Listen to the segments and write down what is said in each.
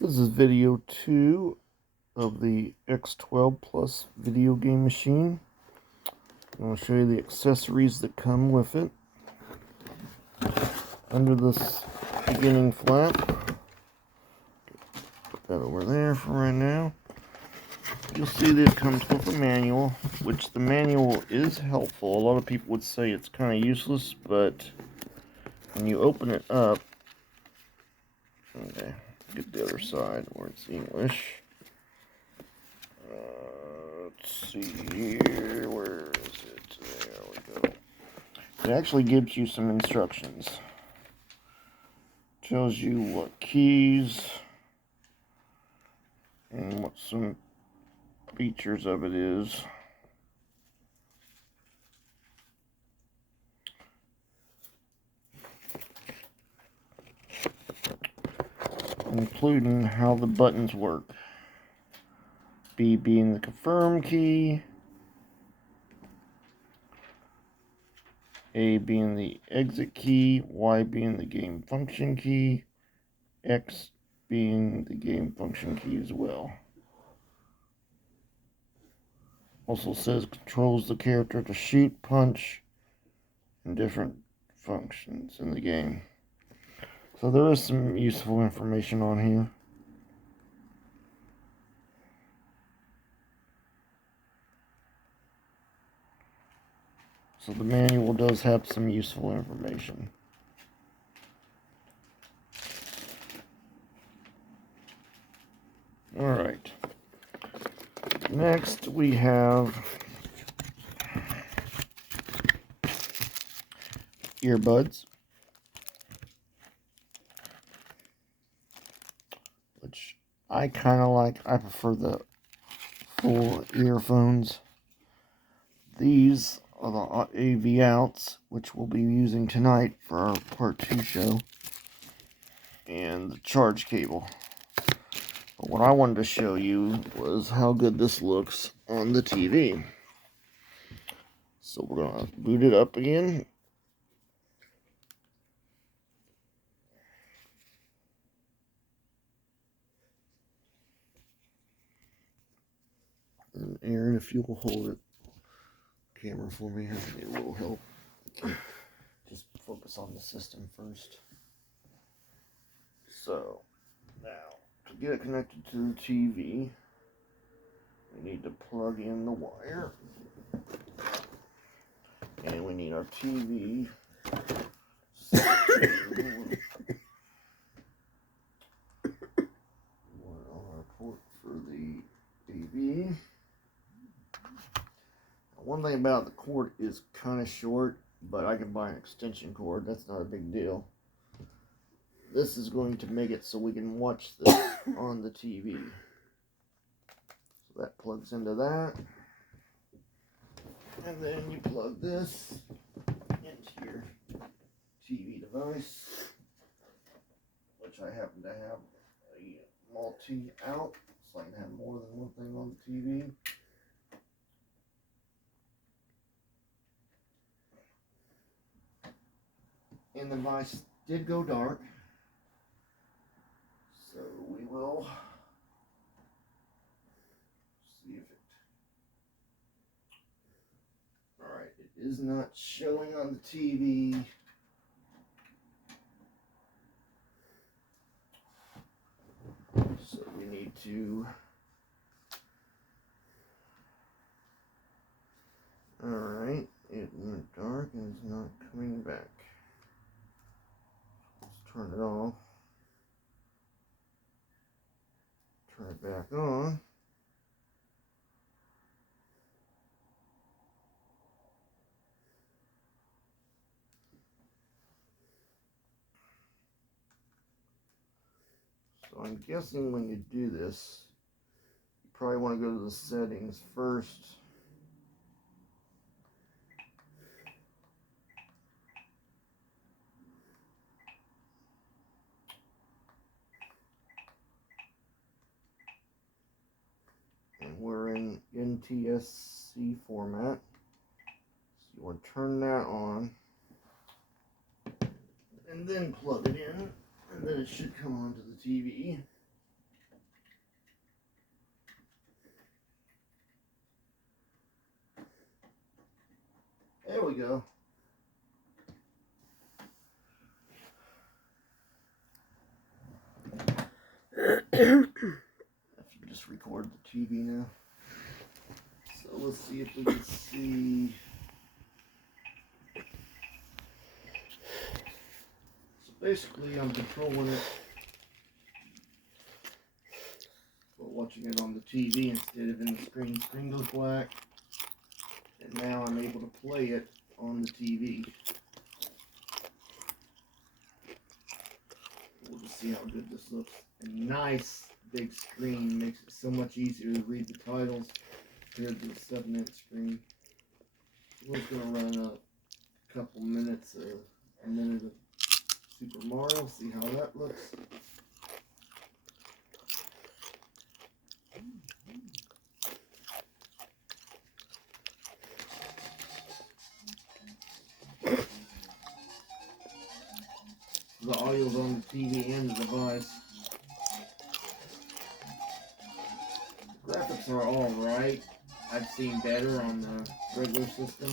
This is video 2 of the x12plus video game machine. I'll show you the accessories that come with it. Under this beginning flap, put that over there for right now. You'll see that it comes with a manual, which the manual is helpful. A lot of people would say it's kind of useless, but when you open it up, okay, get the other side where it's English. Let's see here, where is it? There we go. It actually gives you some instructions. Tells you what keys and what some features of it is. Including how the buttons work. B being the confirm key, A being the exit key, Y being the game function key, X being the game function key as well. Also says controls the character to shoot, punch, and different functions in the game. So there is some useful information on here. So the manual does have some useful information. Alright. Next we have earbuds, which I kind of like. I prefer the full earphones. These are the AV outs, which we'll be using tonight for our part 2 show, and the charge cable. But what I wanted to show you was how good this looks on the TV. So we're going to boot it up again. And Aaron, if you'll hold it, camera for me, it will help. Just focus on the system first. So, now, to get it connected to the TV, we need to plug in the wire. And we need our TV our port for the AV. One thing about the cord is kind of short, but I can buy an extension cord. That's not a big deal. This is going to make it so we can watch this on the TV. So that plugs into that. And then you plug this into your TV device, which I happen to have a multi-out, so I can have more than one thing on the TV. And the device did go dark, so we will see if it... Alright, it is not showing on the TV. So we need to... Alright, it went dark and is not coming back. Let's turn it off. Turn it back on. So I'm guessing when you do this, you probably want to go to the settings first. And we're in NTSC format. So you want to turn that on. And then plug it in. And then it should come onto the TV. go. If you just record the TV now. So let's see if we can see. So basically I'm controlling it, but watching it on the TV instead of in the screen. Screen goes black, and now I'm able to play it on the TV. We'll just see how good this looks. A nice big screen makes it so much easier to read the titles compared to the 7-inch screen. We're just gonna run a couple minutes, a minute of Super Mario, see how that looks. The audio's on the TV and the device. The graphics are alright. I've seen better on the regular system.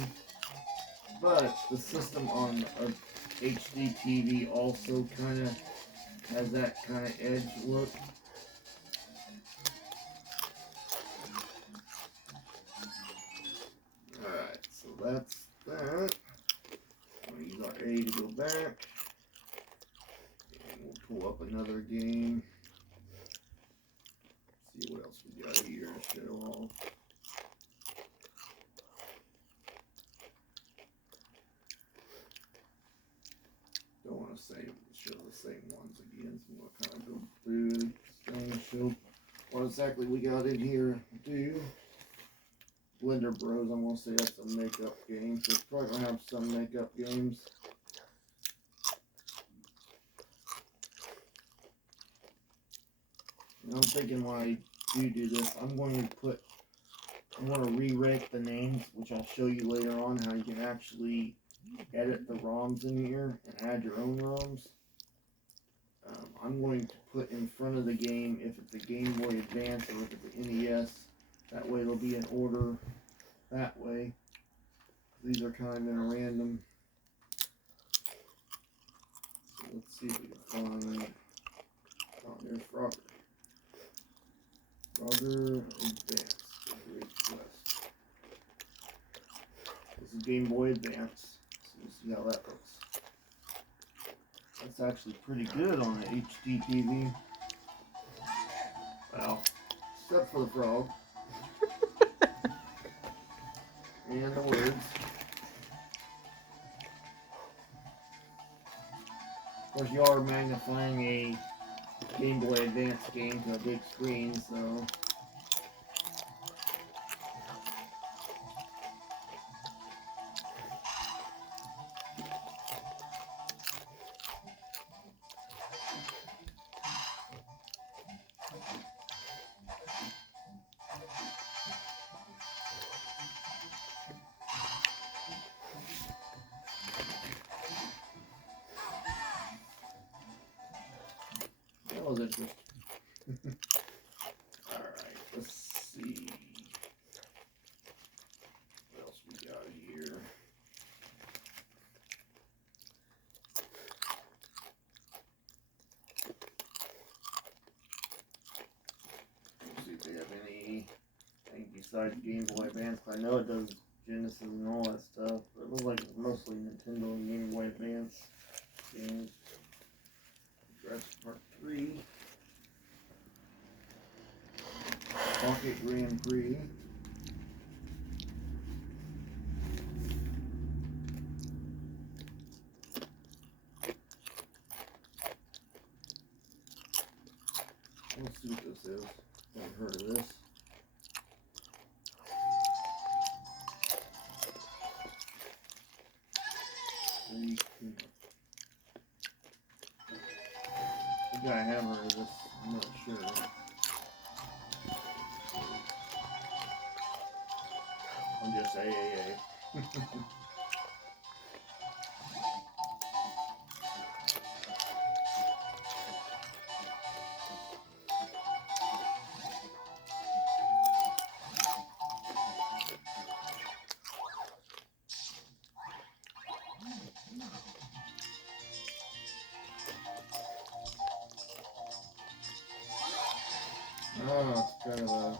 But the system on a HD TV also kind of has that kind of edge look. Alright, so that's that. We'll use our A to go back. Pull up another game. See what else we got here to show off. Don't want to show the same ones again, so I'm going to kind of go through and show what exactly we got in here to do. Blender Bros, I'm going to say that's a makeup game, so it's probably going to have some makeup games. And I'm thinking when I do this, I'm going to re-rank the names, which I'll show you later on how you can actually edit the ROMs in here and add your own ROMs. I'm going to put in front of the game if it's a Game Boy Advance or if it's an NES. That way it'll be in order that way. These are kind of in a random. So let's see if we can find. Oh, there's Frogger. Frogger Advance. Quest. This is Game Boy Advance. So we'll see how that looks. That's actually pretty good on the HD TV. Well, except for the frog. And the words. Of course, you are magnifying a Game Boy Advance game to a big screen, so. That was interesting. Alright, let's see. What else we got here? Let's see if they have anything besides Game Boy Advance. I know it does Genesis and all that stuff, but it looks like it's mostly Nintendo and Game Boy Advance games. Jurassic Park 3. Pocket Grand Prix. Let's see what this is. Haven't heard of this. I think I have heard of this. I'm not sure. I'm just AAA. Oh, it's kind of a...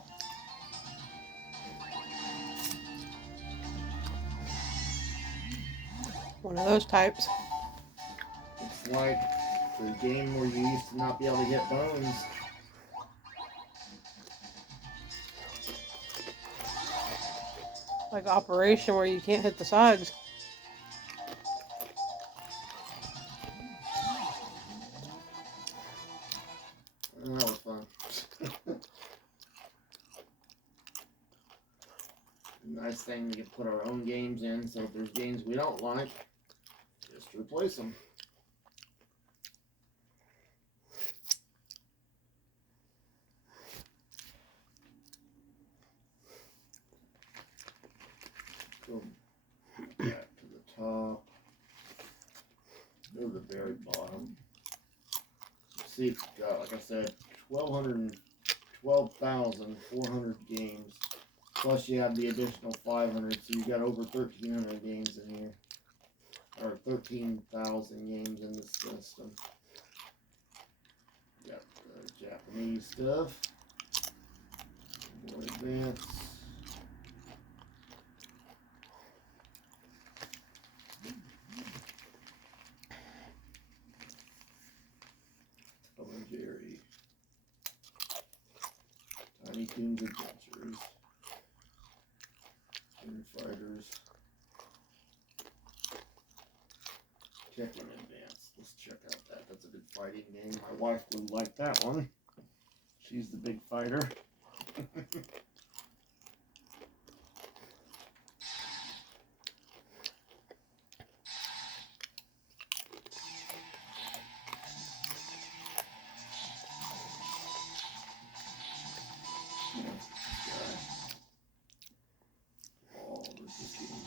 One of those types. It's like the game where you used to not be able to get bones. Like Operation where you can't hit the sides. That was fun. Nice thing, we can put our own games in, so if there's games we don't like, just replace them. Go back to the top. Go to the very bottom. See, like I said, 12,400 games. Plus you have the additional 500, so you got over 1,300 games in here. Or 13,000 games in the system. Got the Japanese stuff. More advanced. Tom and Jerry. Tiny Toons Adventures. Toon Fighters. Tekken Advance. Let's check out that. That's a good fighting game. My wife would like that one. She's the big fighter. Oh, this is getting...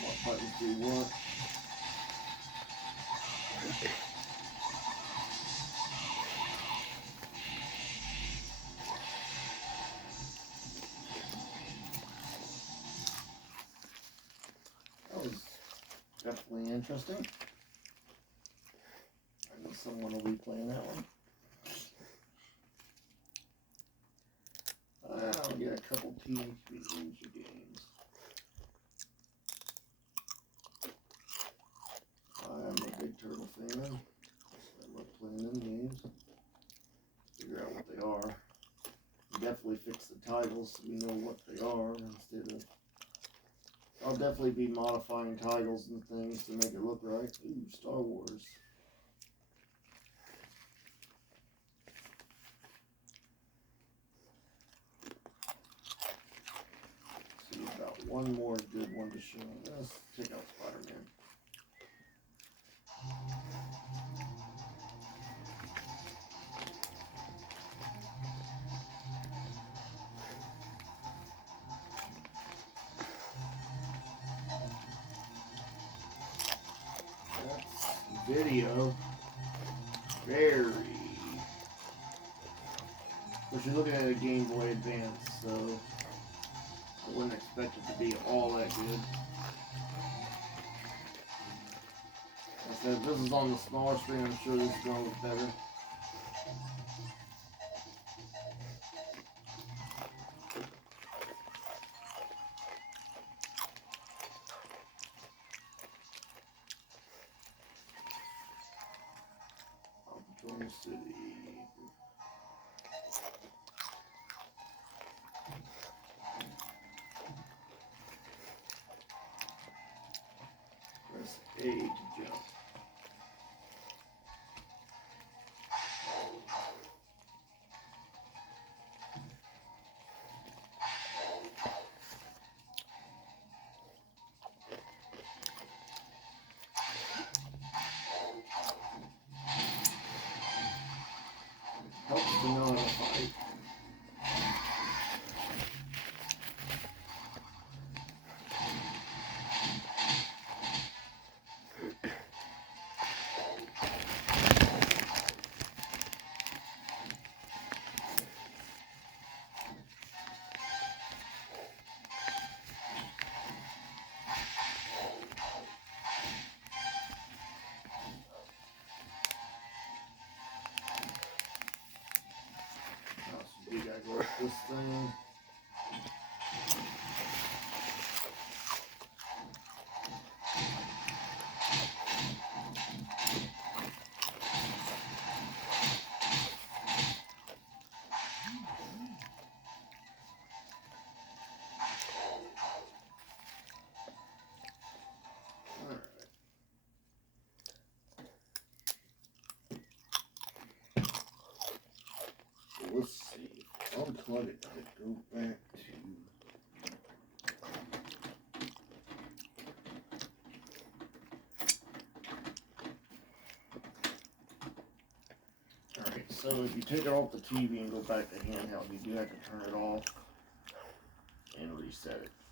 What buttons do you want? That was definitely interesting. I know someone will be playing that one. I'll get a couple Teenage Mutant Ninja games. I'm a big Turtle fan, so I love playing them games. Figure out what they are. Definitely fix the titles so we know what they are instead of... I'll definitely be modifying titles and things to make it look right. Ooh, Star Wars. So we've got one more good one to show. Let's check out Spider-Man. That's video. Very. But you're looking at a Game Boy Advance, so I wouldn't expect it to be all that good. I said, if this is on the smaller screen, I'm sure this is going to look better. Opportunity City. Press A to jump. Helps to know how to fight. this thing. Let's see. Unplug it. Go back to. Alright, so if you take it off the TV and go back to handheld, you do have to turn it off and reset it.